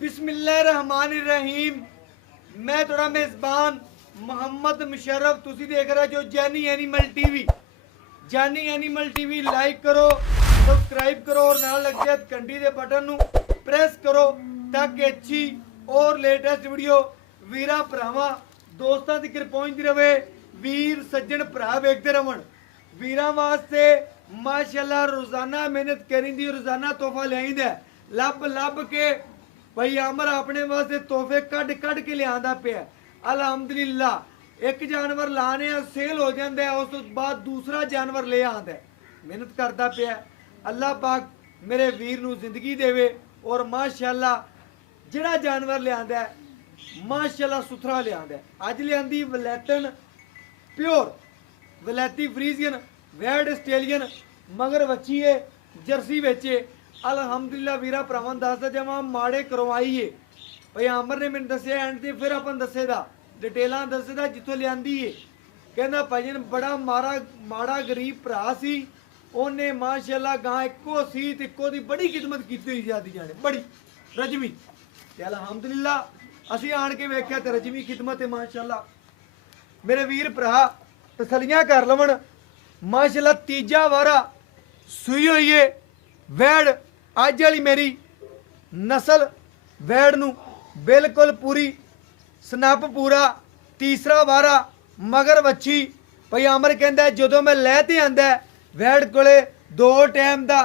बिस्मिल्लाहिर्रहमानिर्रहीम। मैं थोड़ा मेज़बान मोहम्मद मुशर्रफ, तुसी देख रहे जो जानी एनिमल टीवी। जानी एनिमल टीवी लाइक करो, सब्सक्राइब करो और नाल लग जाए घंटी के बटन नू प्रेस करो ताकि अच्छी और लेटेस्ट वीडियो वीरा भरावां दोस्तों तक पहुंचती रहे। वीर सज्जन भरा वेखते रहन। वीरां वास्ते माशाल्लाह रोजाना मेहनत करिंदी, रोजाना तोहफा लियाईंदा। लब लब के भाई अमर अपने वास्ते तोहफे कढ़ कढ़ के लिया पिया। अल्हम्दुलिल्लाह एक जानवर लाने सेल हो जाता है, उस बाद दूसरा जानवर ले आता है। मेहनत करता पिया। अल्लाह पाक मेरे वीर नू जिंदगी देवे और माशाल्लाह जिहड़ा जानवर लिया माशाल्लाह सुथरा लिया। अज लिया वलैतन प्योर वलैती फ्रीजियन वैड आस्ट्रेलियन मगर बच्ची है जर्सी बेचे। अल्हम्दुलिल्लाह वीरा भरावां दसदा जावां माड़े करवाईए भाई अमर ने मैंने दस्या एंड ते फिर अपन दस्सेदा डिटेलां दस्सेदा जिथों लियांदी है। कहंदा भाईजन बड़ा माड़ा गरीब भरा सी, ओने माशाल्लाह गां इक्को सी ते इक्को दी बड़ी खिदमत कीती हुई जाती जाने बड़ी रजमी ते अल्हम्दुलिल्लाह असीं आण के वेख्या ते रजमी खिदमत है। माशाल्लाह मेरे वीर भरा तसलियां कर लवन। माशाल्लाह तीजा वारा सूई हुई है वैड़। अज वाली मेरी नस्ल वैड़ नू बिल्कुल पूरी स्नप पूरा तीसरा वारा मगर बच्ची। भाई अमर कहता है जो मैं लैते आंदा वैड़ कोले 2 टाइम का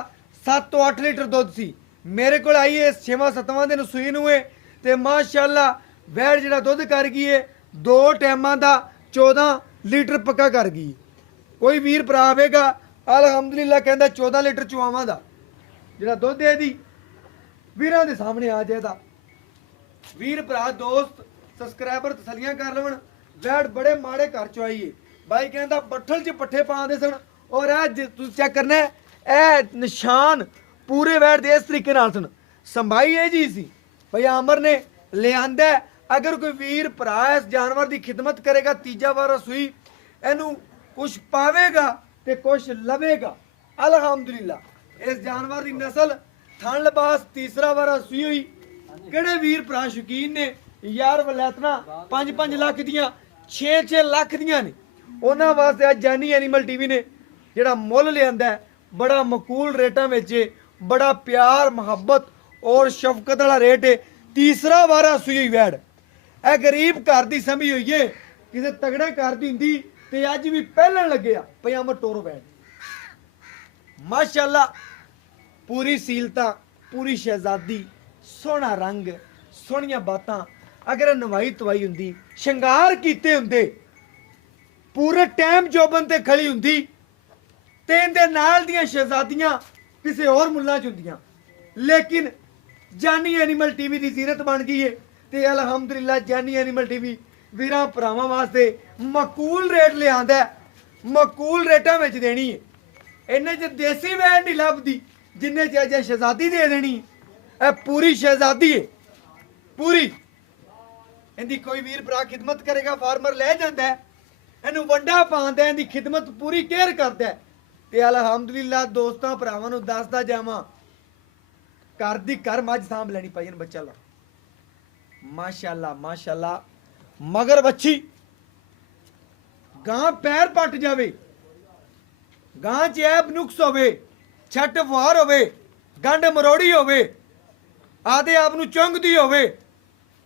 7 तो 8 लीटर दुध सी। मेरे को आई है 6वां-7वां दिन सूई नू है ते माशाल्लाह वैड़ जिहड़ा दुध कर गई है 2 टाइमां का 14 लीटर पक्का कर गई। कोई वीर भरा आवेगा अल्हम्दुलिल्लाह कहता 14 लीटर चुआवां दा जिहड़ा दुध है दी वीरां दे सामने आ जाएगा। वीर भरा दोस्त सबसक्राइबर तसलियां कर लवन। वैड़ बड़े माड़े घर चो आई है। भाई कहता बट्ठल च पट्ठे पाते सन और तुम चेक करना ए निशान पूरे वैड़ दे इस तरीके नाल सन। संभाई है जी सी भाई अमर ने लिया। अगर कोई वीर भरा इस जानवर की खिदमत करेगा तीजा वारा सूई इनू कुछ पावेगा ते कुछ लवेगा। अल्हम्दुलिल्लाह इस जानवर की नस्ल थन लिबास तीसरा वारा सूई हुई। किहड़े वीर भरा शौकीन ने यार वलैतना 5-5 लाख दियां 6-6 लाख दियां ने उन्हां वास्ते अज जानी एनिमल टीवी ने जिहड़ा मुੱਲ लियांदा है बड़ा मकूल रेटां विच बड़ा प्यार मुहब्बत और शफकत वाला रेट है। तीसरा वारा सूई हुई वैड़ ए गरीब घर की समझी हुई है, किसी तगड़े घर की हुंदी ते अज भी पहलन लगे आ भई अमर टोरो वैड़। माशाल्लाह पूरी सीलता पूरी शहजादी सोहना रंग सोहनियां बातां। अगर नवाई तवाई हुंदी शंगार कीते हुंदे पूरे टाइम जोबन ते खड़ी हुंदी ते इहदे नाल दियां शहजादियां किसी होर मुल्लां च हुंदियां। लेकिन जानी एनिमल टीवी की जीरत बन गई है ते अल्हम्दुलिल्लाह जानी एनिमल टीवी वीरां भरावां वास्ते मकूल रेट लिया मकूल रेटां विच देनी है। इन्ने च देसी वैड़ नहीं लभदी जिन्ने च अज शहजादी दे देनी है। पूरी शहजादी है पूरी। इनकी कोई वीर भरा खिदमत करेगा फार्मर लै जाता है इनू वंडा पांदा है, इनकी खिदमत पूरी केयर करता है ते अल्हम्दुलिल्लाह दोस्तों भरावां नू दसदा जावां घर दी घर मझ सांभ लैनी पाई बच्चा ला। माशाल्लाह माशाल्लाह मगर बच्ची गां पैर पट जावे गां च ऐब नुक्स होवे छट फुहार होवे गंढ मरोड़ी होवे आदे आप नू चुंगदी होवे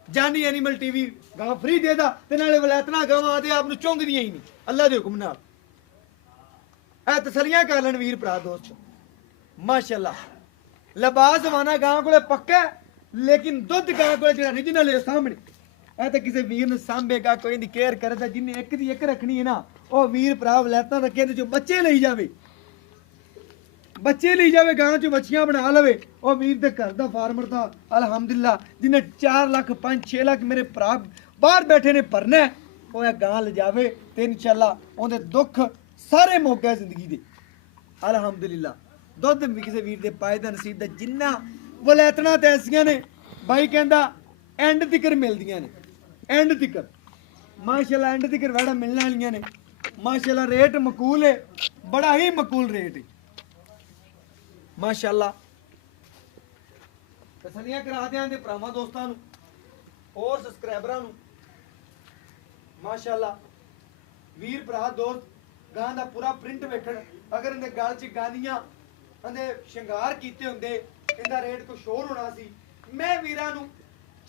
जानी एनिमल टीवी गां फ्री देदा ते नाले वलैतना गावां आदे आप नू चुंगदियां ही नहीं अल्लाह दे हुक्म नाल। ए तसलियां कर लैन वीर भरा दोस्त। माशाल्लाह लिबास जमाना गां कोले पक्का लेकिन दुध गां कोले जिहड़ा ओरिजिनल है सामने ए ते किसी वीर ने सांभेगा कोई दी केयर करेगा जिन्हें एक दी एक रखनी है ना ओ वीर भरा वलैतना रखे जो बच्चे लई जावे गां चो बच्चियां बना लवे ओ वीर दे घर दा फार्मर दा अल्हम्दुलिल्लाह जिन्हें 4 लाख 5-6 लाख मेरे भरा बाहर बैठे ने भरना ओ गां ले जावे ते इंशाअल्लाह ओंदे दुख सारे मौके जिंदगी दे अल्हम्दुलिल्लाह। दुध भी किसी वीर दे पाए दा नसीब दा जिन्ना वलैतना ते ऐसियां ने भाई कहंदा एंड तिकर मिलदियां ने एंड तिकर। माशाल्लाह एंड तिकर वैड़ा मिलने वालियां ने। माशाल्लाह रेट मकूल है बड़ा ही मकूल रेट है माशाल्लाह। ਤਸੱਲੀਆਂ ਕਰਾ ਦਿਆਂ ਦੇ ਭਰਾਵਾਂ ਦੋਸਤਾਂ ਨੂੰ ਹੋਰ ਸਬਸਕ੍ਰਾਈਬਰਾਂ ਨੂੰ। ਮਾਸ਼ਾਅੱਲਾ ਵੀਰ ਭਰਾ ਦੋਸਤ ਗਾਂ ਦਾ ਪੂਰਾ ਪ੍ਰਿੰਟ ਵੇਖਣ। ਅਗਰ ਇਹਦੇ ਗਲ 'ਚ ਗਾਨੀਆਂ ਇਹਦੇ ਸ਼ਿੰਗਾਰ ਕੀਤੇ ਹੁੰਦੇ ਇਹਦਾ ਰੇਟ ਕੁਛ ਹੋਰ ਹੋਣਾ ਸੀ। ਮੈਂ ਵੀਰਾਂ ਨੂੰ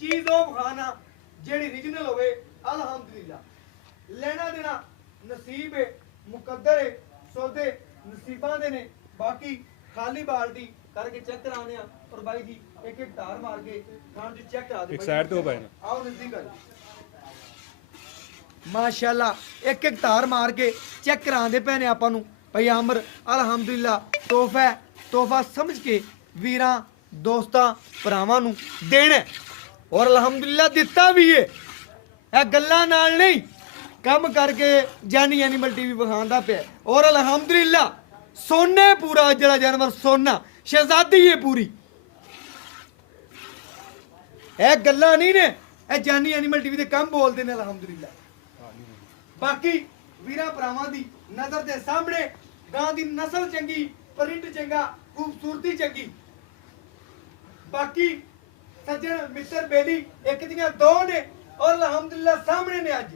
ਚੀਜ਼ ਉਹ ਵਿਖਾਣਾ ਜਿਹੜੀ ਰੀਜਨਲ ਹੋਵੇ। ਅਲਹਮਦੁਲਿਲਾ ਲੈਣਾ ਦੇਣਾ ਨਸੀਬ ਹੈ, ਮੁਕੱਦਰ ਹੈ, ਸੌਦੇ ਨਸੀਬਾਂ ਦੇ ਨੇ। ਬਾਕੀ ਖਾਲੀ ਬਾਲਟੀ करके चेक कराने और भाई जी एक एक तार मार के खान जी चेक करा दे एक साइड तो भाई ना आओ नजदीक आ माशाल्लाह एक एक तार मार के चेक करांदे पैने आपां नु भाई अमर अल्हम्दुलिल्लाह तोहफा समझ के वीरां दोस्तां भरावां नु देना और अल्हम्दुलिल्लाह दिता भी है। ए गल्लां नाल नहीं काम करके जानी एनिमल टीवी विखांदा पिया और अल्हम्दुलिल्लाह सोने पूरा जड़ा जानवर सोना शहजादी है पूरी। ए गल्ला नहीं ने ए जानी एनिमल टीवी दे कम बोलते ने अल्हम्दुलिल्लाह। बाकी वीरा भरावां दी नजर दे सामने गां दी नस्ल चंगी, प्रिंट चंगा, खूबसूरती चंगी। बाकी सज्जन मित्र बेली एक दियां दो ने और अल्हम्दुलिल्लाह सामने ने अज।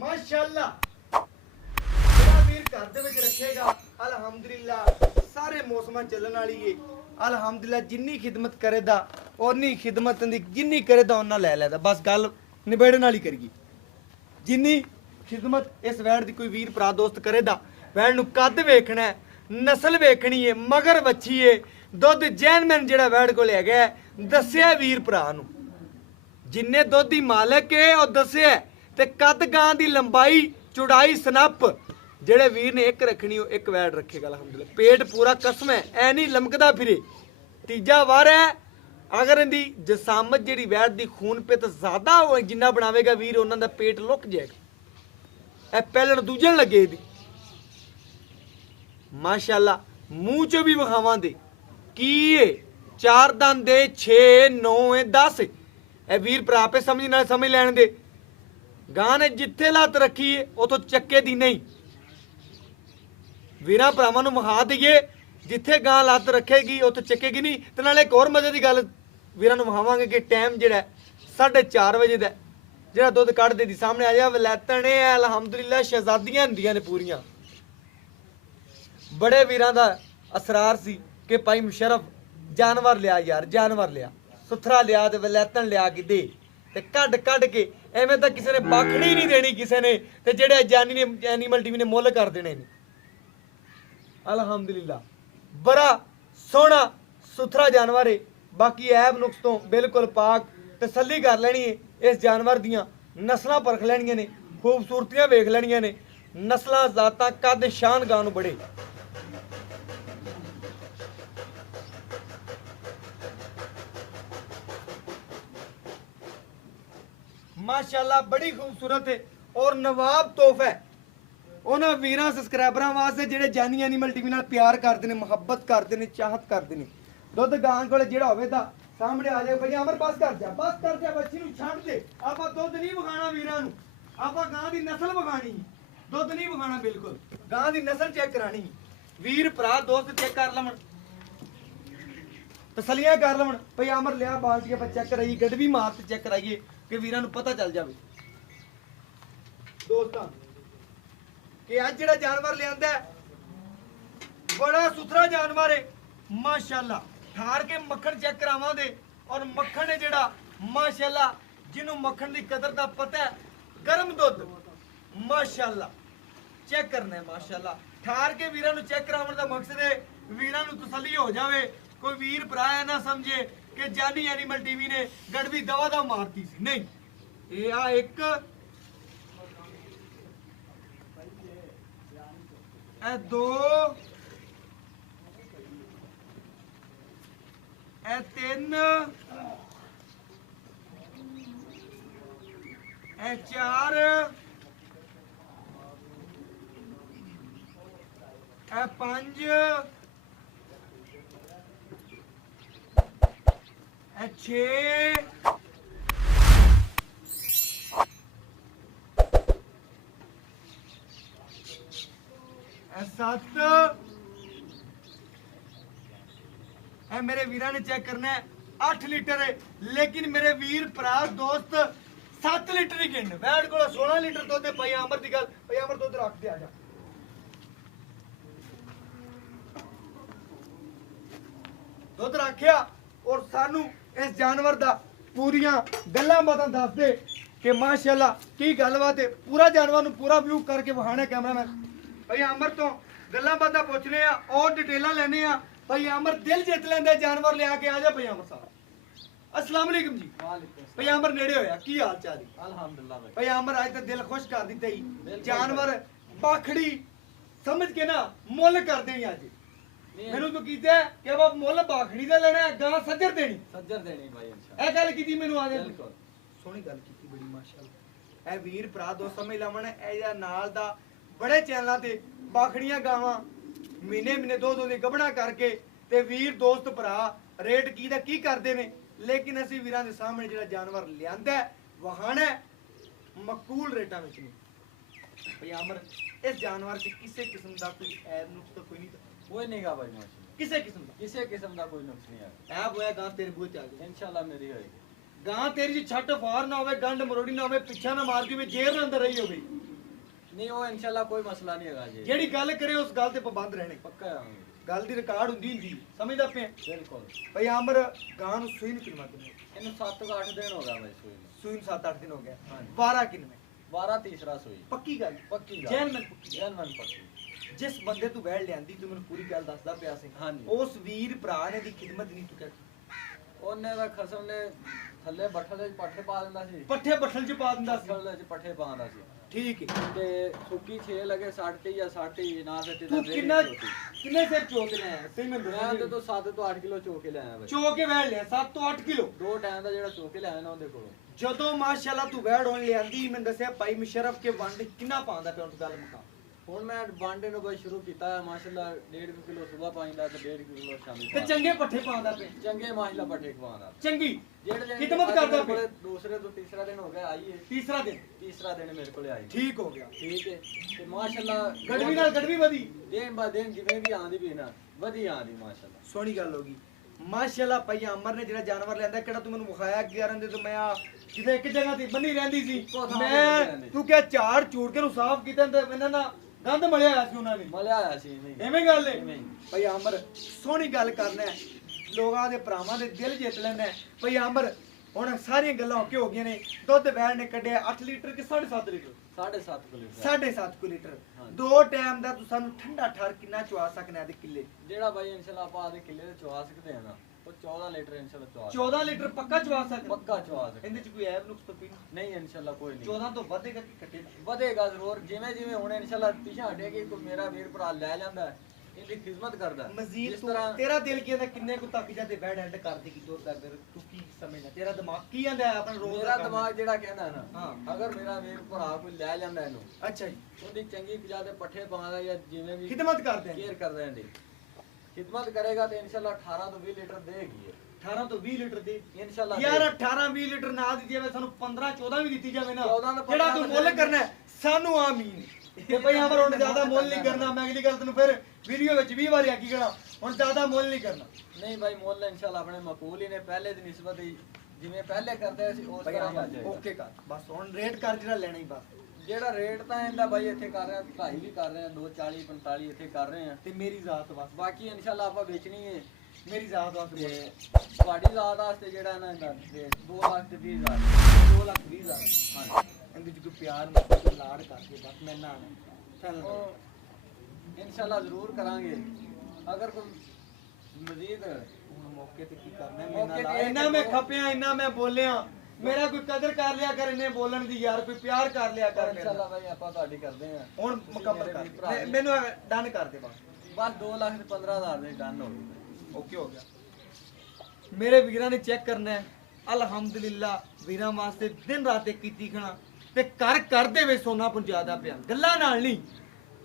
माशाअल्लाह मेरा वीर घर दे विच रखेगा अल्हम्दुलिल्लाह सारे मौसमां चलन वाली है। अल्हम्दुलिल्लाह जिन्नी खिदमत करेदा ओनी खिदमत दी जिन्नी करेदा ओना ले लेदा। बस गल निबेड़न वाली करिए। जिन्नी खिदमत इस वैड़ दी कोई वीर भरा दोस्त करेदा वैड़ नु कद वेखना है, नस्ल वेखनी है, मगर बच्ची है, दुध जैनमैन जेड़ा वैड़ को ले गया दस्या वीर भरा नु जिन्ने दुध दी मालक है और दस्या ते कद गां दी लंबाई चौड़ाई सनप जेड़े वीर ने एक रखनी एक वैड़ रखेगा अल्हम्दुलिल्लाह। पेट पूरा कसम है ऐ नहीं लमकदा फिरे। तीजा वार है अगर इनदी जसामत जेड़ी वैड़ दी खून पे तो ज्यादा हो जिन्ना बनावेगा वीर उन्हां दा पेट लुक जाएगा। ए पैलण दूजन लगे दी माशाअल्लाह मूंह चो भी विखावां दे की चार दंद दे 6 9 10 ए वीर भरा पे समझ लैण दे। गां ने जिथे लत रखी है उतो चक्के दी नहीं। वीरां भरावां नूं विखा दईए जिथे गां लत रखेगी उतो चक्केगी नहीं। ते नाले एक होर मजे दी गल वीरां नूं विखावांगे कि टाइम जिहड़ा 4:30 वजे दा जिहड़ा दुध कढदे दी सामने आ जा वलैतण है अल्हम्दुलिल्लाह शहजादियां हुंदियां ने पूरियां। बड़े वीरां दा असरार सी कि भाई मुशर्रफ जानवर लिया यार जानवर लिया सुथरा लिया ते वलैतण लिया कि दे ते कढ के एवें तां किसी ने बाखड़ी नहीं देनी किसी ने ते जेड़े जानी ने एनिमल टीवी ने मुੱਲ कर देने ने। अल्हम्दुलिल्लाह बड़ा सोहना सुथरा जानवर है। बाकी ऐब नुक्स तो बिल्कुल पाक तसल्ली कर लेनी है। इस जानवर दियां नस्लां परख लेनियां ने, खूबसूरतियां वेख लेनियां ने, नस्लां जातां कद शान गां नूं बड़े। माशाअल्लाह बड़ी खूबसूरत है और नवाब तोहफा है उन्हां वीरां सब्सक्राइबरां वास्ते जेड़े जानी एनिमल टीवी नाल प्यार करदे ने, मुहब्बत करदे ने, चाहत करदे ने। दुध गां कोले जेड़ा होवे दा सामने आ जाए भई अमर बस कर जा बच्ची नूं छड्ड दे। आपां दुध नहीं विखाना वीरां नूं, आपां गां दी नस्ल विखानी, दुध नहीं विखाना। बिल्कुल गां दी नस्ल चेक करानी। वीर भरा दोस्त चेक कर लवण, तसलियां कर लवण भई अमर लिया बाल्टी आपां चेक कराइए, गडवी मार ते चेक कराइए कि वीरां नूं पता चल जावे दोस्तां कि अज जिहड़ा जानवर लिआंदा बड़ा सुथरा जानवर है माशाअल्लाह। ठार के मक्खन चेक करावां दे और मक्खन है जिहड़ा माशाअल्लाह जिन्हों मक्खन दी कदर दा पता है। गर्म दुध माशाअल्लाह चेक करना है माशाअल्लाह। ठार के वीरां नूं चेक करावण दा मकसद है वीरां नूं तसल्ली हो जावे। कोई वीर भरा है ना समझे कि जानी एनिमल टीवी ने गड़वी दवा दा मारती सी नहीं। ये आ एक ए दो ए तीन ए चार ए 5 ए 6 ए 7 ਇਹ ਮੇਰੇ ਵੀਰਾਂ ਨੇ ਚੈੱਕ ਕਰਨਾ ਹੈ 8 ਲੀਟਰ ਹੈ ਲੇਕਿਨ ਮੇਰੇ ਵੀਰ ਭਰਾ ਦੋਸਤ 7 ਲੀਟਰ ਹੀ ਗਿਣ ਵੈੜ ਕੋਲ 16 ਲੀਟਰ ਦੁੱਧ ਹੈ ਭਾਈ ਆਮਰ ਦੀ ਗੱਲ ਭਾਈ ਆਮਰ ਦੁੱਧ ਰੱਖ ਦੇ ਆ ਜਾ ਦੁੱਧ ਰੱਖਿਆ ਔਰ ਸਾਨੂੰ ਇਸ ਜਾਨਵਰ ਦਾ ਪੂਰੀਆਂ ਗੱਲਾਂ ਬਾਤਾਂ ਦੱਸ ਦੇ ਕਿ ਮਾਸ਼ਾਅੱਲਾ ਕੀ ਗੱਲਬਾਤ ਹੈ ਪੂਰਾ ਜਾਨਵਰ ਨੂੰ ਪੂਰਾ ਵਿਊ ਕਰਕੇ ਵਿਖਾਣਾ ਕੈਮਰਾਮੈਨ ਭਾਈ ਆਮਰ ਤੋਂ ਗੱਲਾਂ ਬਾਤਾਂ ਪੁੱਛਨੇ ਆ ਔਰ ਡਿਟੇਲਾਂ ਲੈਣੇ ਆ ਭਾਈ ਆਮਰ ਦਿਲ ਜਿੱਤ ਲੈਂਦਾ ਜਾਨਵਰ ਲਿਆ ਕੇ ਆ ਜਾ ਭਾਈ ਆਮਰ ਸਾਹਿਬ अस्सलाम वालेकुम जी भाई आमर नेड़े होया की हाल चाल है अल्हम्दुलिल्लाह भाई आमर आज तो दिल खुश कर दिता ही जानवर पाखड़ी समझ के ना मुੱਲ कर देंगे आज ਮੈਨੂੰ ਤੂੰ ਕੀਤਾ ਕਿ ਬਾਬ ਮੁੱਲ ਬਾਖੜੀ ਦਾ ਲੈਣਾ ਹੈ ਗਾਂ ਸੱਜਰ ਦੇਣੀ ਭਾਈ ਅੱਛਾ ਇਹ ਗੱਲ ਕੀਤੀ ਮੈਨੂੰ ਆ ਦੇ ਬਿਲਕੁਲ ਸੋਹਣੀ ਗੱਲ ਕੀਤੀ ਬੜੀ ਮਾਸ਼ਾਅੱਲਾ ਇਹ ਵੀਰ ਭਰਾ ਦੋ ਸਮਝ ਲਾਵਣ ਇਹ ਜਾਂ ਨਾਲ ਦਾ ਬੜੇ ਚੈਨਲਾਂ ਤੇ ਬਾਖੜੀਆਂ ਗਾਵਾਂ ਮਹੀਨੇ ਦੋ ਦੀ ਗੱਭਣਾ ਕਰਕੇ ਤੇ ਵੀਰ ਦੋਸਤ ਭਰਾ ਰੇਟ ਕੀ ਦਾ ਕੀ ਕਰਦੇ ਨੇ ਲੇਕਿਨ ਅਸੀਂ ਵੀਰਾਂ ਦੇ ਸਾਹਮਣੇ ਜਿਹੜਾ ਜਾਨਵਰ ਲਿਆਂਦਾ ਵਹਾਣਾ ਮਕੂਲ ਰੇਟਾਂ ਵਿੱਚ ਨਹੀਂ ਭਈ ਆਮਰ ਇਸ ਜਾਨਵਰ ਦੀ ਕਿਸੇ ਕਿਸਮ ਦਾ ਕੋਈ ਐਬ ਨੁਕਸ ਕੋਈ ਨਹੀਂ कोई नहीं भाई माशाल्लाह ਕਿਸੇ ਕਿਸਮ ਦਾ किसी किस्म का कोई नुक्स नहीं है ਐਬ ਹੋਇਆ ਗਾਂ ਤੇਰੇ ਬੂਹ ਚ ਆ ਗਈ इंशाल्लाह मेरी होएगी ਗਾਂ ਤੇਰੀ ਜੀ ਛੱਟ ਫਾਰ ਨਾ ਹੋਵੇ ਗੰਢ ਮਰੋੜੀ ਨਾ ਹੋਵੇ ਪਿੱਛਾ ਨਾ ਮਾਰਦੀ ਹੋਵੇ ਜੇਰ ਨਾ ਅੰਦਰ ਰਹੀ ਹੋਵੇ नहीं वो इंशाल्लाह कोई मसला नहीं है जी ਜਿਹੜੀ ਗੱਲ ਕਰੇ ਉਸ ਗੱਲ ਤੇ ਪਾਬੰਦ ਰਹਿਣੇ पक्का है ਗੱਲ ਦੀ ਰਿਕਾਰਡ ਹੁੰਦੀ ਸਮਝਦਾ ਪਿਆ बिल्कुल ਭਈ ਆਮਰ ਗਾਂ ਨੂੰ ਸੂਈ ਨੂੰ ਕਿੰਨਾ ਦਿਨ इन 7 का 8 दिन हो गया भाई सुई में ਸੂਈ ਨੂੰ 7-8 ਦਿਨ ਹੋ ਗਿਆ हाँ 12 ਕਿੰਨੇ 12 तीसरा सुई ਪੱਕੀ ਗੱਲ पक्की ਜੈਨ ਮੈਂ ਪੱਕੀ जैन मन पक्की ਜਿਸ ਬੰਦੇ ਤੂੰ ਵੈਲ ਲਿਆਂਦੀ ਤੂੰ ਮੈਨੂੰ ਪੂਰੀ ਗੱਲ ਦੱਸਦਾ ਪਿਆ ਸੀ ਹਾਂਜੀ। ਉਸ ਵੀਰ ਭਰਾ ਨੇ ਦੀ ਖਿਦਮਤ ਨਹੀਂ ਤੂੰ ਕਰ ਉਹਨੇ ਦਾ ਖਸਮ ਨੇ ਥੱਲੇ ਬੱਠਲ ਦੇ ਪੱਠੇ ਪਾ ਦਿੰਦਾ ਸੀ ਪੱਠੇ ਬੱਠਲ ਚ ਪਾ ਦਿੰਦਾ ਸੀ ਬੱਠਲ ਦੇ ਪੱਠੇ ਪਾਉਂਦਾ ਸੀ ਠੀਕ ਹੈ ਤੇ ਸੁੱਕੀ 6 ਲਗੇ 60 ਤੇ ਜਾਂ 60 ਨਾ ਤੇ ਤੂੰ ਕਿੰਨੇ ਸਿਰ ਚੋ ਕੇ ਲਿਆਇਆ ਸਹੀ ਮੈਨੂੰ ਮੈਂ ਦੱਸ ਤੇ ਤੋਂ 7 ਤੋਂ 8 ਕਿਲੋ ਚੋ ਕੇ ਲਿਆਇਆ ਬਾਈ ਚੋ ਕੇ ਵੈਲ ਲਿਆ 7 ਤੋਂ 8 ਕਿਲੋ ਦੋ ਟਾਈਮ ਦਾ ਜਿਹੜਾ ਚੋ ਕੇ ਲਿਆਇਆ ਨਾ ਉਹਦੇ ਕੋਲੋਂ ਜਦੋਂ ਮਾਸ਼ਾਅੱਲਾ ਤੂੰ ਵੈੜ ਹੋਣ ਲਿਆਂਦੀ ਮੈਨੂੰ ਦੱਸਿਆ ਭਾਈ ਮੁਸ਼ਰਫ ਕੇ ਵੰਡ ਕਿੰਨਾ ਪਾਉਂਦਾ ਪਿਆ ਤੂੰ ਗੱਲ ਮੁਕਾ ਹੁਣ ਮੈਂ ਬਾਂਡੇ ਨੂੰ ਕੋਈ ਸ਼ੁਰੂ ਕੀਤਾ ਹੈ ਮਾਸ਼ਾਅੱਲਾ 1.5 ਕਿਲੋ ਸਵੇਰ ਪਾਉਂਦਾ ਤੇ 1.5 ਕਿਲੋ ਸ਼ਾਮੀ ਤੇ ਚੰਗੇ ਪੱਠੇ ਪਾਉਂਦਾ ਪਿਆ ਚੰਗੇ ਮਾਸ਼ਾਅੱਲਾ ਪੱਠੇ ਖਵਾਉਂਦਾ ਚੰਗੀ ਜਿਹੜੇ ਦਿਨ ਖਿਦਮਤ ਕਰਦਾ ਪਿਆ ਦੂਸਰੇ ਤੋਂ ਤੀਸਰਾ ਦਿਨ ਹੋ ਗਿਆ ਆਈ ਹੈ ਤੀਸਰਾ ਦਿਨ ਮੇਰੇ ਕੋਲੇ ਆਈ ਠੀਕ ਹੋ ਗਿਆ ਠੀਕ ਹੈ ਤੇ ਮਾਸ਼ਾਅੱਲਾ ਗੜਵੀ ਨਾਲ ਗੜਵੀ ਵਧੀ ਦਿਨ ਬਾ ਦਿਨ ਜਿਵੇਂ ਵੀ ਆਂਦੀ ਵੀ ਨਾ ਵਧੀ ਆਂਦੀ ਮਾਸ਼ਾਅੱਲਾ ਸੋਹਣੀ ਗੱਲ ਹੋ ਗਈ ਮਾਸ਼ਾਅੱਲਾ ਭਾਈ ਅਮਰ ਨੇ ਜਿਹੜਾ ਜਾਨਵਰ ਲੈਂਦਾ ਕਿਹੜਾ ਤੂੰ ਮੈਨੂੰ ਵਿਖਾਇਆ 11 ਦੇ ਤੋਂ ਮੈਂ ਆ ਕਿਤੇ ਇੱਕ ਜਗ੍ਹਾ ਤੇ ਬੰਨੀ ਰਹਿੰਦੀ ਸੀ ਮੈਂ ਤੂੰ ਕਿਹਾ ਝਾੜ ਝੂੜ ਕੇ ਨੂੰ ਸਾਫ਼ ਕੀਤਾ ਤੇ ਮੈਨੂੰ ਨਾ ਗੰਦ ਮਲਿਆ ਆਇਆ ਸੀ ਉਹਨਾਂ ਨੇ ਮਲਿਆ ਆਇਆ ਸੀ ਨਹੀਂ ਐਵੇਂ ਗੱਲ ਹੈ ਭਾਈ ਅਮਰ ਸੋਹਣੀ ਗੱਲ ਕਰਨਾ ਹੈ ਲੋਕਾਂ ਦੇ ਭਰਾਵਾਂ ਦੇ ਦਿਲ ਜਿੱਤ ਲੈਣਾ ਹੈ ਭਾਈ ਅਮਰ ਹੁਣ ਸਾਰੀਆਂ ਗੱਲਾਂ ਓਕੇ ਹੋ ਗਈਆਂ ਨੇ ਦੁੱਧ ਵੈਣ ਨੇ ਕੱਢਿਆ 8 ਲੀਟਰ ਕਿ 7.5 ਲੀਟਰ 7.5 ਕਿਲੋ 7.5 ਲੀਟਰ ਦੋ ਟਾਈਮ ਦਾ ਤੂੰ ਸਾਨੂੰ ਠੰਡਾ ਠਾਰ ਕਿੰਨਾ ਚਵਾ ਸਕਣਾ ਦੇ ਕਿੱਲੇ ਜਿਹੜਾ ਬਾਈ ਇਨਸ਼ਾਅੱਲਾ ਆਪਾਂ ਆਦੇ ਕਿੱਲੇ ਤੇ ਚਵਾ ਸਕਦੇ ਆ ਨਾ ਉਹ 14 ਲੀਟਰ ਇਨਸ਼ਾਅੱਲਾ ਚਵਾ 14 ਲੀਟਰ ਪੱਕਾ ਚਵਾ ਸਕਦਾ ਪੱਕਾ ਚਵਾ ਸਕਦੇ ਇਹਦੇ ਚ ਕੋਈ ਐਬ ਨੁਕਸ ਤਾਂ ਨਹੀਂ ਇਨਸ਼ਾਅੱਲਾ ਕੋਈ ਨਹੀਂ 14 ਤੋਂ ਵਧੇਗਾ ਕਿ ਘਟੇਗਾ ਵਧੇਗਾ ਜ਼ਰੂਰ ਜਿਵੇਂ ਜਿਵੇਂ ਹੁਣ ਇਨਸ਼ਾਅੱਲਾ ਪਿਛਾ ਹਟੇਗੀ ਕੋਈ ਮੇਰਾ ਵੀਰ ਭਰਾ ਲੈ ਜਾਂਦਾ ਇਹਦੀ ਖਿਦਮਤ ਕਰਦਾ ਮਜ਼ੀਦ ਜਿਸ ਤੂੰ ਤਰ੍ਹਾਂ ਤੇਰਾ ਦਿਲ ਕੀ ਕਹਿੰਦਾ ਕਿੰਨੇ ਕੁ ਤੱਕ ਜਾਂਦੇ ਬੈਡ ਐਂਡ ਕਰਦੇ ਕੀ ਦੋ ਕਰਦੇ ਤੂੰ ਕੀ ਸਮਝਦਾ ਤੇਰਾ ਦਿਮਾਗ ਕੀ ਕਹਿੰਦਾ ਆਪਣਾ ਰੋਜ਼ ਮੇਰਾ ਦਿਮਾਗ ਜਿਹੜਾ ਕਹਿੰਦਾ ਨਾ ਹਾਂ ਅਗਰ ਮੇਰਾ ਵੀਰ ਭਰਾ ਕੋਈ ਲੈ ਜਾਂਦਾ ਇਹਨੂੰ ਅੱਛਾ ਜੀ ਉਹਦੀ ਚੰਗੀ ਪਿਜਾ ਦੇ ਪੱਠੇ ਪਾਉਂਦਾ ਜਾਂ ਜਿਵੇਂ ਵੀ ਖਿਦਮਤ ਕਰਦੇ ਕੇਅਰ ਕਰਦਾ ਇਹਦੀ ਖਿਦਮਤ ਕਰੇਗਾ ਤੇ ਇਨਸ਼ਾਅੱਲਾ 18 ਤੋਂ 20 ਲੀਟਰ ਦੇਗੀ 18 ਤੋਂ 20 ਲੀਟਰ ਦੇ ਇਨਸ਼ਾਅੱਲਾ ਯਾਰ 18 20 ਲੀਟਰ ਨਾ ਦਿੱਤੀ ਜਾਵੇ ਸਾਨੂੰ 15 14 ਵੀ ਦਿੱਤੀ ਜਾਵੇ ਨਾ 14 ਦਾ ਜਿਹੜਾ ਤੂੰ ਮੁੱਲ ਕਰਨਾ ਹੈ, ਸਾਨੂੰ ਆਮੀਨ ਤੇ ਭਈ ਹਮਰ ਹੁਣ ਜ਼ਿਆਦਾ ਮੁੱਲ ਨਹੀਂ ਕਰਨਾ ਮੈਂ ਅਗਲੀ ਗੱਲ ਤੈਨੂੰ ਫਿਰ ਵੀਡੀਓ ਵਿੱਚ 20 ਵਾਰੀ ਆਕੀ ਕਹਣਾ ਹੁਣ ਜ਼ਿਆਦਾ ਮੁੱਲ ਨਹੀਂ ਕਰਨਾ ਨਹੀਂ ਭਾਈ ਮੁੱਲ ਇਨਸ਼ਾਅੱਲਾ ਆਪਣੇ ਮਕਬੂਲ ਹੀ ਨੇ ਪਹਿਲੇ ਦੀ ਨਿਸਬਤ ਹੀ ਜਿਵੇਂ ਪਹਿਲੇ ਕਰਦੇ ਸੀ ਉਸ ਤਰ੍ਹਾਂ ਹੀ ਆ ਜਾਏਗਾ ਓਕੇ ਕਰ ਬਸ ਹੁਣ ਰੇਟ ਕਰ ਜਿਹੜਾ ਲੈਣਾ ਹੀ ਬਸ ਜਿਹੜਾ ਰੇਟ ਤਾਂ ਇਹਦਾ ਬਾਈ ਇੱਥੇ ਕਰ ਰਹੇ ਆ 2.5 ਵੀ ਕਰ ਰਹੇ ਆ 240 45 ਇੱਥੇ ਕਰ ਰਹੇ ਆ ਤੇ ਮੇਰੀ ਜ਼ਾਤ ਬਸ ਬਾਕੀ ਇਨਸ਼ਾਅੱਲਾ ਆਪਾਂ ਵੇਚਣੀ ਹੈ ਮੇਰੀ ਜ਼ਾਤ ਵਾਸਤੇ ਤੇ ਤੁਹਾਡੀ ਜ਼ਾਤ ਵਾਸਤੇ ਜਿਹੜਾ ਇਹਨਾਂ ਦਾ 2 ਲੱਖ ਤੇ 20 ਹਜ਼ਾਰ 2 ਲੱਖ 20 ਹਜ਼ਾਰ ਹਾਂ ਇਹਦੇ ਚ ਕੋਈ ਪਿਆਰ ਨਹੀਂ ਕੋਈ ਲਾੜ ਕਰਕੇ ਬਸ ਮੈਂ ਨਾ ਚੱਲ ਉਹ ਇਨਸ਼ਾਅੱਲਾ ਜ਼ਰੂਰ ਕਰਾਂਗੇ ਅਗਰ ਕੋਈ ਮਜ਼ੀਦ ਹੁਣ ਮੌਕੇ ਤੇ ਕੀ ਕਰਨਾ ਮੌਕੇ ਮੈਂ ਤੇ ਇੰਨਾ ਮੈਂ ਖਪਿਆ ਇੰਨਾ ਮੈਂ ਬੋਲਿਆ ਮੇਰਾ ਕੋਈ ਕਦਰ ਕਰ ਲਿਆ ਕਰ ਇਹਨੇ ਬੋਲਣ ਦੀ ਯਾਰ ਕੋਈ ਪਿਆਰ ਕਰ ਲਿਆ ਕਰ ਮੇਰਾ ਇਨਸ਼ਾਅੱਲਾ ਭਾਈ ਆਪਾਂ ਤੁਹਾਡੀ ਕਰਦੇ ਆ ਹੁਣ ਮੁਕੰਮਲ ਕਰ ਮੈਨੂੰ ਡਨ ਕਰ ਦੇ ਬਸ 2 ਲੱਖ ਤੇ 15 ਹਜ਼ਾਰ ਦੇ ਡਨ ਹੋ ਗਏ ਓਕੇ ਹੋ ਗਿਆ ਮੇਰੇ ਵੀਰਾਂ ਨੇ ਚੈੱਕ ਕਰਨਾ ਹੈ ਅਲਹਮਦੁਲਿਲਾ ਵੀਰਾਂ ਵਾਸਤੇ ਦਿਨ ਰਾਤ ਇੱਕ ਕੀਤੀ ਖਣਾ ਤੇ ਕਰਦੇ ਵੇ ਸੋਨਾ ਪਹੁੰਚਾਦਾ ਪਿਆ ਗੱਲਾਂ ਨਾਲ ਨਹੀਂ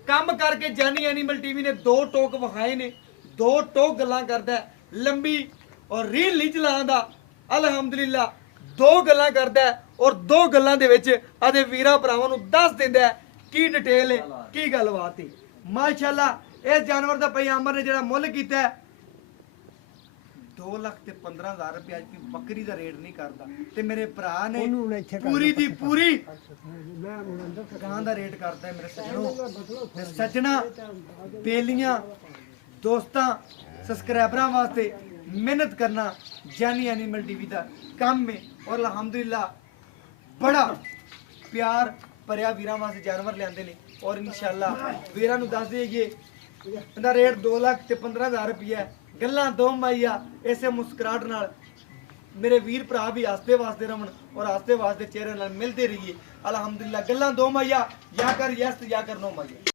ਕੰਮ ਕਰਕੇ ਜਾਨੀ ਐਨੀਮਲ ਟੀਵੀ ਨੇ 2 ਟੋਕ ਵਿਖਾਏ ਨੇ 2 ਟੋਕ ਗੱਲਾਂ ਕਰਦਾ ਹੈ, ਲੰਬੀ ਔਰ ਰੀਲ ਨਹੀਂ ਚਲਾਉਂਦਾ ਅਲਹਮਦੁਲਿਲਾ 2 ਗੱਲਾਂ ਕਰਦਾ ਹੈ ਔਰ 2 ਗੱਲਾਂ ਦੇ ਵਿੱਚ ਆਦੇ ਵੀਰਾਂ ਭਰਾਵਾਂ ਨੂੰ ਦੱਸ ਦਿੰਦਾ ਹੈ ਕੀ ਡਿਟੇਲ ਹੈ ਕੀ ਗੱਲਬਾਤ ਹੈ ਮਾਸ਼ਾਅੱਲਾ ਇਸ ਜਾਨਵਰ ਦਾ ਭਾਈ ਆਮਰ ਨੇ ਜਿਹੜਾ ਮੁੱਲ ਕੀਤਾ 2,15,000 ਰੁਪਏ ਅੱਜ ਦੀ ਬੱਕਰੀ ਦਾ ਰੇਟ ਨਹੀਂ ਕਰਦਾ ਤੇ ਮੇਰੇ ਭਰਾ ਨੇ ਪੂਰੀ ਦੀ ਪੂਰੀ ਗਾਂ ਦਾ ਰੇਟ ਕਰਦਾ ਹੈ ਮੇਰੇ ਸੱਜਣੋ ਤੇ ਸੱਜਣਾ ਬੇਲੀਆਂ ਦੋਸਤਾਂ ਸਬਸਕ੍ਰਾਈਬਰਾਂ ਵਾਸਤੇ ਮਿਹਨਤ ਕਰਨਾ ਜਾਨੀ ਐਨੀਮਲ ਟੀਵੀ ਦਾ ਕੰਮ ਹੈ ਔਰ ਅਲਹਮਦੁਲਿਲਾ ਬੜਾ ਪਿਆਰ ਭਰਿਆ ਵੀਰਾਂ ਵਾਸਤੇ ਜਾਨਵਰ ਲਿਆਂਦੇ ਨੇ ਔਰ ਇਨਸ਼ਾਅੱਲਾ ਵੀਰਾਂ ਨੂੰ ਦੱਸ ਦੇਈਏ ਇਹਦਾ ਰੇਟ 2,15,000 ਰੁਪਏ ਹੈ ਗੱਲਾਂ ਦੋ ਮਾਈਆ ਇਸੇ ਮੁਸਕਰਾਹਟ ਨਾਲ ਮੇਰੇ ਵੀਰ ਭਰਾ ਵੀ ਹੱਸਦੇ ਵਾਸਤੇ ਰਮਣ ਔਰ ਹੱਸਦੇ ਵਾਸਤੇ ਚਿਹਰੇ ਨਾਲ ਮਿਲਦੇ ਰਹੀਏ ਅਲਹਮਦੁਲਿਲਾ ਗੱਲਾਂ ਦੋ ਮਾਈਆ ਜਾਂ ਕਰ ਯਸ ਜਾਂ ਕਰ ਨੋ ਮਾਈਆ